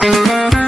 Música